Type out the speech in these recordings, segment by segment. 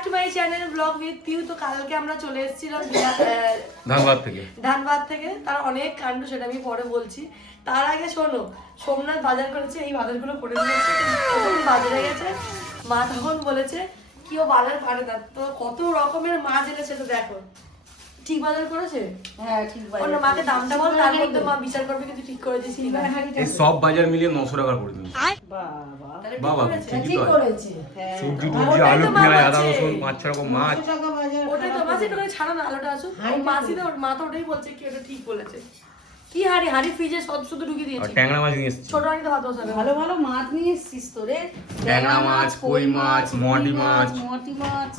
Back to my channel vlog with Piu. তো কালকে আমরা চলে এসেছিলাম ধানবাদ থেকে। তার অনেক কাণ্ড, সেটা আমি পরে বলছি। তার আগে শোনো, সোমনাথ বাজার করেছে, এই বাজারগুলো করে দিয়েছে। বাজারে গেছে, মা তখন বলেছে কি ও বাজার পারে না, তো কত রকমের মাছ এনেছে। তো দেখো ঠিক বাজার করেছে। হ্যাঁ ঠিক বাজার। অন্য মাকে দামটা বল, তার মধ্যে মা বিচার করবে কিন্তু ঠিক করে দিয়েছি। এই সব বাজার মিলিয়ে 900 টাকা করে দিন। বাবা বাবা ঠিক করেছে। হ্যাঁ সবজি টবজি আলু পেঁয়াজ আদা রসুন 5-6 রকম মাছ। ওটাই তো মাছ, এটা ছাড়া না, আলোটা আসুক। মাসি তো মা তো ওটাই বলছে কি এটা ঠিক বলেছে। কি হাড়ি ফ্রিজে সব শুধু ঢুকিয়ে আর দিয়েছি। ট্যাংরা মাছ নিয়ে এসেছি। ছোট রানী তো ভাত বসাবে। ভালো ভালো মাছ নিয়ে এসেছিস তো রে। ট্যাংরা মাছ, কই মাছ, মটি মাছ,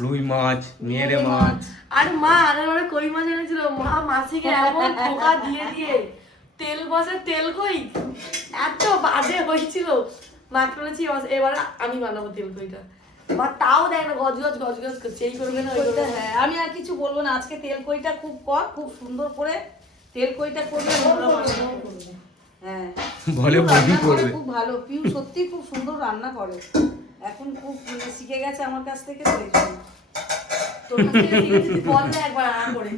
রুই মাছ, নিয়েরে মাছ। আর মা আরে কই মাছ এনেছিল, মা মাসিকে এমন ধোকা দিয়ে দিয়ে তেল বসে তেল কই এত বাজে হয়েছিল। মাকে বলেছি এবার আমি বানাবো তেল কইটা। মা তাও দেয় না, গজ করছে, এই করবে না ওই করবে না। হ্যাঁ আমি আর কিছু বলবো না, আজকে তেল কইটা খুব কর, খুব সুন্দর করে তেল কইটা করবে। হ্যাঁ বলে বডি করবে। খুব ভালো, পিউ সত্যি খুব সুন্দর রান্না করে। এখন খুব শিখে গেছে আমার কাছ থেকে। তো তোর কাছ থেকে শিখেছি, তুই বল না একবার রান্না করে।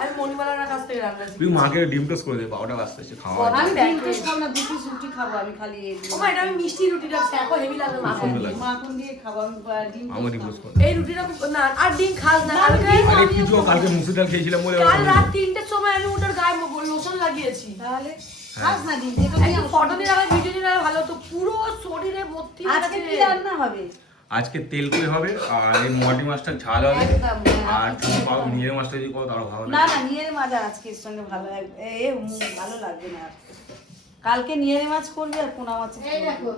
আমি মণিমালার কাছ থেকে রান্না শিখেছি। তুই মাকে ডিম টোস্ট করে দে, 12টা বাজতে এসে খাওয়া। আমি ডিম টোস্ট খাবো না, দুটো রুটি খাবো আমি খালি। ও মা, এটা আমি মিষ্টি রুটিটা এখন হেভি লাগবে মাখন দিয়ে। মাখন দিয়ে খাবো আমি ডিম আমার ডিম টোস্ট করে। এই রুটিটা না, আর ডিম খাস না কালকে। আরে কিছু কালকে মুসুর ডাল খেয়েছিলাম বলে। কাল রাত 3টের সময় আমি ওটার গায়ে লোশন লাগিয়েছি। তাহলে খাস না ডিম। একটু ফটো দিলে আর ভিডিও দিলে ভালো তো, পুরো শরীরে ভর্তি হয়ে আজকে গেছে। কি রান্না হবে? আজকে তেল কই হবে, আর এই মটি মাছটা ঝাল হবে, একদম, হ্যাঁ। আর তুমি পাও নিয়ে মাছটা যদি করো তারও ভালো না লাগে। না নিয়ের মাছ আজকে এর সঙ্গে ভালো লাগবে। ভালো লাগবে না আজকে। কালকে নিয়ের মাছ করবি আর পোনা মাছ। এই দেখো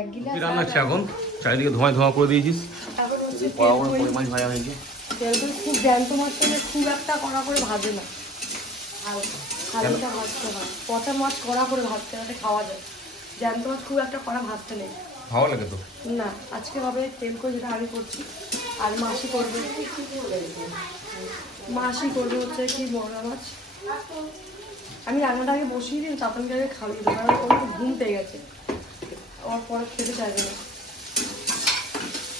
এক কি গিলাস রান্না হচ্ছে এখন? চারিদিকে ধোঁয়া করে দিয়েছিস। এখন হচ্ছে বড় বড় কই মাছ ভাজা হয়েছে। তেলগুলো খুব জ্যান্ত মাছ হলে খুব একটা কড়া করে ভাজে না, হালকা ভাজতে হয়। পচা মাছ কড়া করে ভাজতে হলে খাওয়া যায়, জ্যান্ত মাছ খুব একটা কড়া ভাজতে নেই। ভালো লাগে তো। না আজকে হবে তেল করে, যেটা আমি করছি। আর মাসি করবে হচ্ছে কি মোরলা মাছ। আমি রান্নাটা আগে বসিয়ে দিই, চাতনকে আগে খাওয়িয়ে দিই, কারণ ওর খুব ঘুম পেয়ে গেছে, ওর পরে খেতে চাইবে না,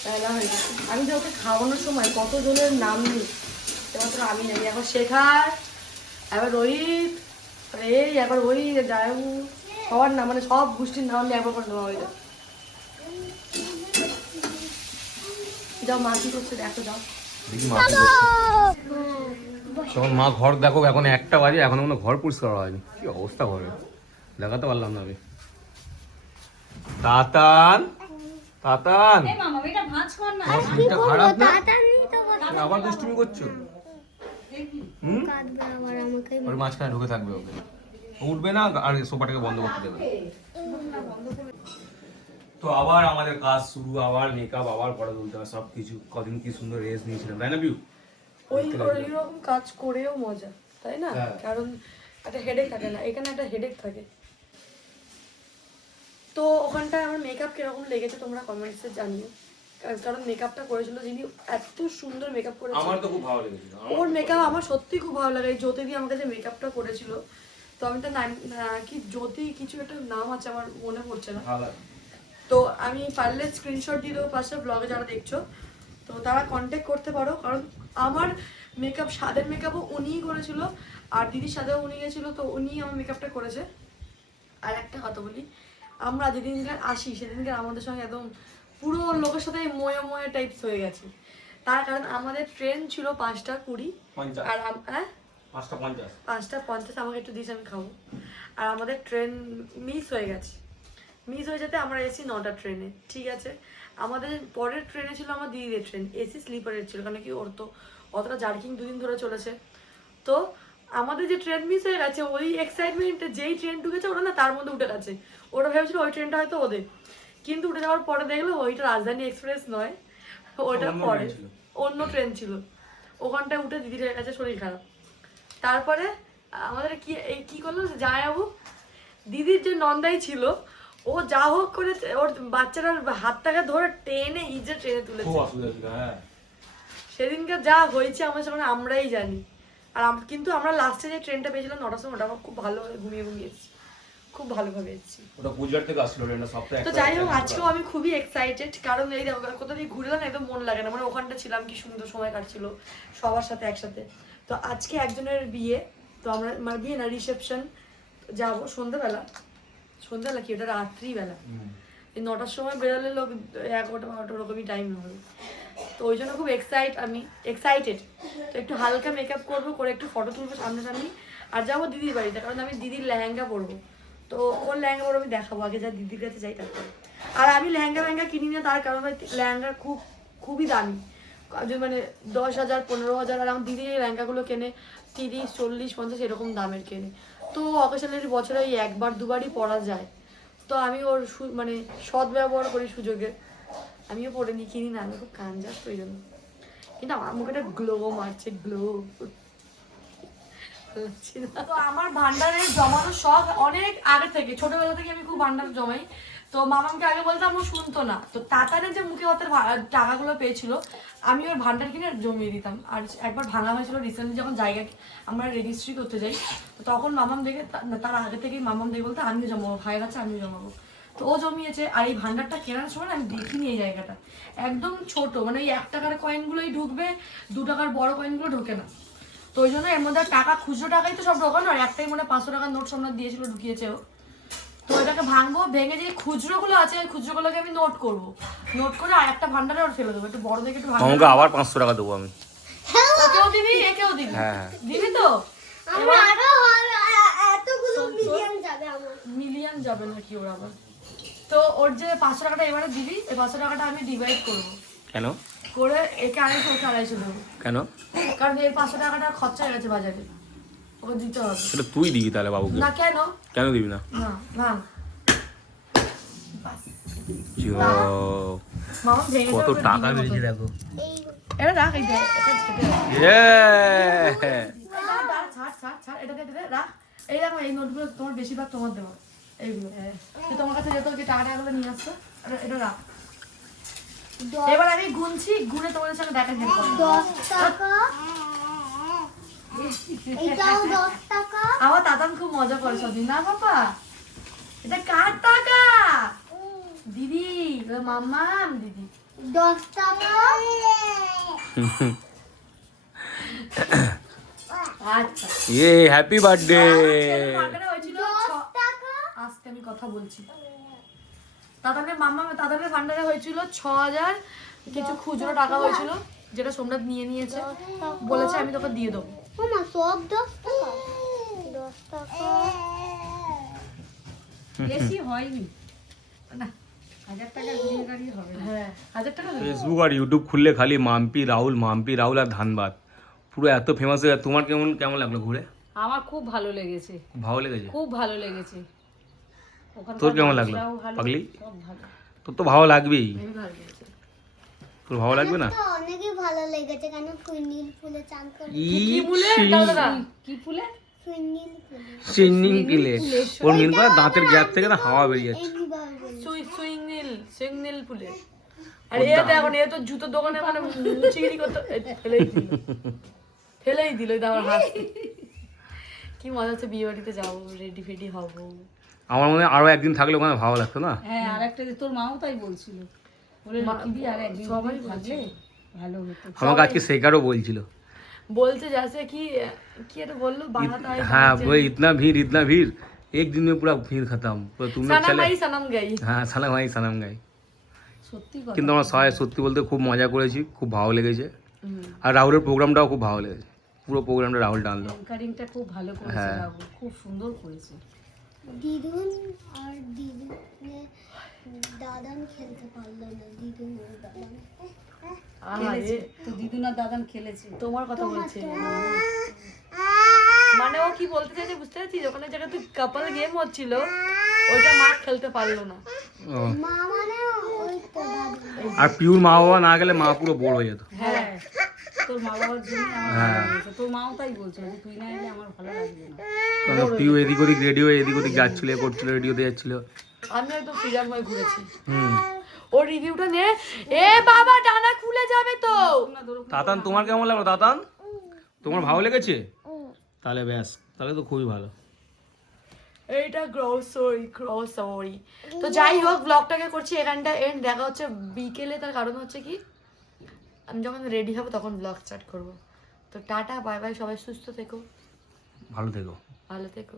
বেলা হয়ে গেছে। আমি যে ওকে খাওয়ানোর সময় কত জনের নাম নিই, এবার তো আমি জানি। এখন শেখার, এবার রোহিত, এই একবার ওই জায়গু, সবার নাম, মানে সব গোষ্ঠীর নাম নিয়ে একবার করে নেওয়া হয়ে যায়। যাও মা কি করছে দেখো, যাও। দেখি মা কি করছে। তখন মা ঘর দেখো, এখন 1টা বাজে, এখনো কোনো ঘর পরিষ্কার করা হয়নি। কি অবস্থা করে দেখাতে পারলাম না আমি। তাতান তাতান, এই মামা এটা ভাঁজ কর না। তোমার শরীরটা খারাপ না? তুমি আবার দুষ্টুমি করছো? ওর মাঝখানে ঢুকে থাকবে, ওকে ও উঠবে না, আর সোফাটাকে বন্ধ করতে দেবে। তো আবার আমাদের কাজ শুরু, আবার মেকআপ, আবার পড়া তুলতে হবে সবকিছু। কদিন কি সুন্দর রেস্ট নিয়েছিলাম, তাই না বিউ? ওইরকম কাজ করেও মজা, তাই না? হ্যাঁ। কারণ একটা হেডেক থাকে না, এখানে একটা হেডেক থাকে। তো ওখানটায় আমার মেকআপ কিরকম লেগেছে তোমরা কমেন্টসে জানিও। কারণ মেকআপটা করেছিল যিনি, এত সুন্দর মেকআপ করেছিল। আমার তো খুব ভালো লেগেছিল। ওর মেকআপ আমার সত্যি খুব ভালো লাগে। জ্যোতি দিয়ে আমাকে যে মেকআপটা করেছিল, তো আমি তো কি জ্যোতি কিছু একটা নাম আছে, আমার মনে পড়ছে না। তো আমি পারলে স্ক্রিনশট দিয়ে দেবো পাশে, ব্লগে যারা দেখছো তো তারা কন্ট্যাক্ট করতে পারো। কারণ আমার মেকআপ, স্বাদের মেকআপও উনিই করেছিল, আর দিদির সাথেও উনি গেছিলো, তো উনি আমার মেকআপটা করেছে। আর একটা কথা বলি, আমরা যেদিনকার আসি সেদিনকার আমাদের সঙ্গে একদম পুরো লোকের সাথে ময়ে টাইপস হয়ে গেছে। তার কারণ আমাদের ট্রেন ছিল 5:20, আর 5:50 আমাকে একটু দিস, আমি খাবো। আর আমাদের ট্রেন মিস হয়ে গেছে, মিস হয়ে যেতে আমরা এসি 9টা ট্রেনে, ঠিক আছে। আমাদের পরের ট্রেনে ছিল আমার দিদিদের ট্রেন, এসি স্লিপারের ছিল, কারণ কি ওর তো অতটা জার্কিং 2 দিন ধরে চলেছে। তো আমাদের যে ট্রেন মিস হয়ে গেছে, ওই এক্সাইটমেন্টে যেই ট্রেন ঢুকেছে ওরা না তার মধ্যে উঠে গেছে। ওরা ভেবেছিল ওই ট্রেনটা হয়তো ওদের, কিন্তু উঠে যাওয়ার পরে দেখলো ওইটা রাজধানী এক্সপ্রেস নয়, ওইটা পরে অন্য ট্রেন ছিল। ওখানটায় উঠে দিদির হয়ে গেছে শরীর খারাপ। তারপরে আমাদের কি করলো জামাইবাবু, দিদির যে নন্দাই ছিল, ও যা হোক করে ওর বাচ্চাটার হাতটাকে ধরে টেনে ইজে ট্রেনে তুলেছে। সেদিনকে যা হয়েছে আমার সামনে আমরাই জানি। আর কিন্তু আমরা লাস্টে যে ট্রেনটা পেয়েছিলাম 9টার সময়, ওটা আমার খুব ভালো ঘুমিয়ে এসেছি, খুব ভালোভাবে এসেছি। ওটা গুজরাট থেকে আসলো রে, না সপ্তাহে তো যাই হোক আজকেও আমি খুবই এক্সাইটেড, কারণ এই দেখো কোথা থেকে ঘুরে এলাম একদম মন লাগে না, মানে ওখানটা ছিলাম কি সুন্দর সময় কাটছিল সবার সাথে একসাথে। তো আজকে একজনের বিয়ে, তো আমরা মানে বিয়ে না রিসেপশন যাবো সন্ধ্যাবেলা কি ওটা রাত্রিবেলা, এই 9টার সময় বেরোলে লোক 11টা 12টা ওরকমই টাইম হবে। তো ওই জন্য খুব এক্সাইটেড। তো একটু হালকা মেকআপ করবো, করে একটু ফটো তুলবো সামনাসামনি, আর যাবো দিদির বাড়িতে, কারণ আমি দিদির লেহেঙ্গা পরবো। তো ওর লেহেঙ্গা পরবো আমি দেখাবো, আগে যা দিদির কাছে যাই তারপরে। আর আমি লেহেঙ্গা কিনি না, তার কারণ লেহেঙ্গা খুবই দামি, মানে 10,000 15,000, আর আমার দিদি এই লেহেঙ্গাগুলো কেনে 30 40 50 এরকম দামের কেনে। তো অকেশনালি বছরে ওই একবার দুবারই পরা যায়, তো আমি ওর মানে সৎ ব্যবহার করি সুযোগে, আমিও পরে নিয়ে কিনি না, আমি খুব কাঞ্জাস তো ওই জন্য। কিন্তু আমার মুখে একটা গ্লো মারছে, গ্লো। তো আমার ভান্ডারের জমানো শখ অনেক আগে থেকে, ছোটবেলা থেকে আমি খুব ভান্ডার জমাই। তো মামাকে আগে বলতাম, ও শুনতো না। তো তাতানের যে মুখে ওদের টাকাগুলো পেয়েছিল, আমি ওর ভান্ডার কিনে জমিয়ে দিতাম। আর একবার ভাঙা হয়েছিল রিসেন্টলি, যখন জায়গা আমরা রেজিস্ট্রি করতে যাই, তখন মামাম দেখে, তার আগে থেকেই মামাম দেখে বলতে আমিও জমাবো, ভাইয়ের কাছে আমিও জমাবো। তো ও জমিয়েছে। আর এই ভান্ডারটা কেনার সময় আমি দেখিনি এই জায়গাটা, একদম ছোট, মানে এই 1 টাকার কয়েনগুলোই ঢুকবে, 2 টাকার বড় কয়েনগুলো ঢোকে না। তো ওই জন্য এর মধ্যে টাকা, খুচরো টাকাই তো সব ঢোকানো, আর একটাই মনে 500 টাকার নোট সোমনাথ দিয়েছিল, ঢুকিয়েছে ও। তো এটাকে ভাঙবো, ভেঙে যে খুচরোগুলো আছে ওই খুচরোগুলোকে আমি নোট করবো, নোট করে আর একটা ভান্ডারে ওর ফেলে দেবো, একটু বড় দেখে একটু আমাকে আবার 500 টাকা দেবো আমি। ওকেও দিবি একেও দিবি, হ্যাঁ। দিবি তো? মিলিয়ন যাবে নাকি ওর আবার। তো ওর যে 500 টাকাটা এবারে দিবি, এই 500 টাকাটা আমি ডিভাইড করবো, কেন করে একে 250 ওকে 250 দেবো, কেন? কারণ এই 500 টাকাটা খরচা হয়ে গেছে বাজারে, ওকে দিতে হবে। সেটা তুই দিবি তাহলে বাবুকে। না কেন? কেন দিবি না? না ভাঙ বাস। মামা ভেঙে কত যাবে, টাকা দিবি বেরিয়েছে মতো। দেখো। এটা রাখ, এই দেখ, এটা ছেড়ে রাখ। ছাড়, এটা দে, রাখ। এই দেখো, এই নোটগুলো তোমার বেশিরভাগ তোমার দেবো, এইগুলো যে তোমার কাছে যেত, যে টাকাগুলো নিয়ে আসছো, এটা রাখ। এবার আমি গুনছি, গুনে তোমাদের সঙ্গে দেখা যাবে। 10 টাকা, এটাও 10 টাকা, আমার দাদাম খুব মজা করে সবদিন, না বাবা এটা কার টাকা? দিদি, মাম্মাম দিদি। 10 টাকা, আচ্ছা, ইয়ে হ্যাপি বার্থডে। ভান্ডারে হয়েছিল 10 টাকা, আজকে আমি কথা বলছি। দাদানের ভান্ডারে হয়েছিল 6,000 কিছু খুচরো টাকা হয়েছিল, যেটা সোমনাথ নিয়ে নিয়েছে, বলেছে আমি তোকে দিয়ে দেবো। মামা সব 10 টাকা, 10 টাকা, বেশি হয়নি না, 1000 টাকা ঘুরিয়ে গাড়িয়ে হবে না। হ্যাঁ, 1000 টাকা হয়েছে। ফেসবুক আর ইউটিউব খুললে খালি মাম্পি রাহুল আর ধানবাদ, পুরো এত ফেমাস হয়ে গেছে। তোমার কেমন লাগলো ঘুরে? আমার খুব ভালো লেগেছে, ভালো লেগেছে? খুব ভালো লেগেছে। ওখানকার তোর কেমন লাগলো মানুষরাও ভালো, পাগলি? সব ভালো। তোর তো ভালো লাগবেই, আমি ভালো লেগেছে। তোর ভালো লাগবে না? তো অনেকই ভালো লেগেছে, কেন নীল ফুলে চান করে, কি বলে দাদা? কি ফুলে? নীল ফুলে সুইমিং পুলে ওর মিল করে দাঁতের গ্যাপ থেকে না হাওয়া বেরিয়ে যাচ্ছে। এইভাবে বলি। সুইং নীল পুলে। আর এ দেখো, এ তো জুতোর দোকানে মানে মুচিগিরি করতে, ফেলেই দিল এটা আমার হাত। কি মজা হচ্ছে, বিয়ে বাড়িতে যাবো, রেডি ফেডি হবো। আমার মনে হয় আরো একদিন থাকলে ওখানে ভালো লাগতো না? হ্যাঁ, আর একটা যে তোর মাও তাই বলছিল, বলে লক্ষ্মী আর একদিন সবাই থাকলে ভালো হতো। আমাকে আজকে শেখারও বলছিল। বলতে যাচ্ছে কি এটা বললো বাংলাতে? हाँ वही इतना भीड़ एक दिन में पूरा भीड़ खत्म। तो तुम लोग चले, সনম গাই। হ্যাঁ সানাম গাই। সত্যি কথা, কিন্তু আমরা সবাই সত্যি বলতে খুব মজা করেছি, খুব ভালো লেগেছে। আর রাহুলের প্রোগ্রামটাও খুব ভালো লেগেছে, পুরো প্রোগ্রামটা রাহুল টানলো। অ্যাঙ্কারিংটা খুব ভালো করেছে হ্যাঁ। রাহুল, খুব সুন্দর করেছে। দিদুন আর দাদান খেলতে পারলো না, দিদুন আর দাদান। খেলেছে তো, দিদুন আর দাদান খেলেছে। তোমার কথা বলছে, মানে ও কি বলতে চাইছে বুঝতে পারছিস? ওখানে জায়গাতে কাপল গেম হচ্ছিল, ওইটা মা খেলতে পারলো না। ও, মা মানে ওই তো দাদু। আর পিউর মা বাবা না গেলে মা পুরো বোর হয়ে যেত। হ্যাঁ, তোর মা বাবার জন্য আমার ভালো লেগেছে। তোর মাও তাই বলছে যে তুই না এলে আমার ভালো লাগবে না। কারণ পিউ এদিক ওদিক রেডিও এদিক ওদিক যাচ্ছিল, এ করছিল, রেডিওতে যাচ্ছিল। আমি একদম ফ্রিডম হয়ে ঘুরেছি। হুম। ওর রিভিউটা নে। এ বাবা, ডানা খুলে যাবে তো। তাতান তোমার কেমন লাগলো? তাতান তোমার ভালো লেগেছে? তাহলে ব্যাস, তাহলে তো খুবই ভালো। এইটা গ্রোসারি। তো যাই হোক ব্লগটাকে করছি এখানটা এন্ড। দেখা হচ্ছে বিকেলে, তার কারণ হচ্ছে কি আমি যখন রেডি হব তখন ব্লগ স্টার্ট করব। তো টাটা, বাই বাই, সবাই সুস্থ থেকো, ভালো থেকো। ভালো থেকো।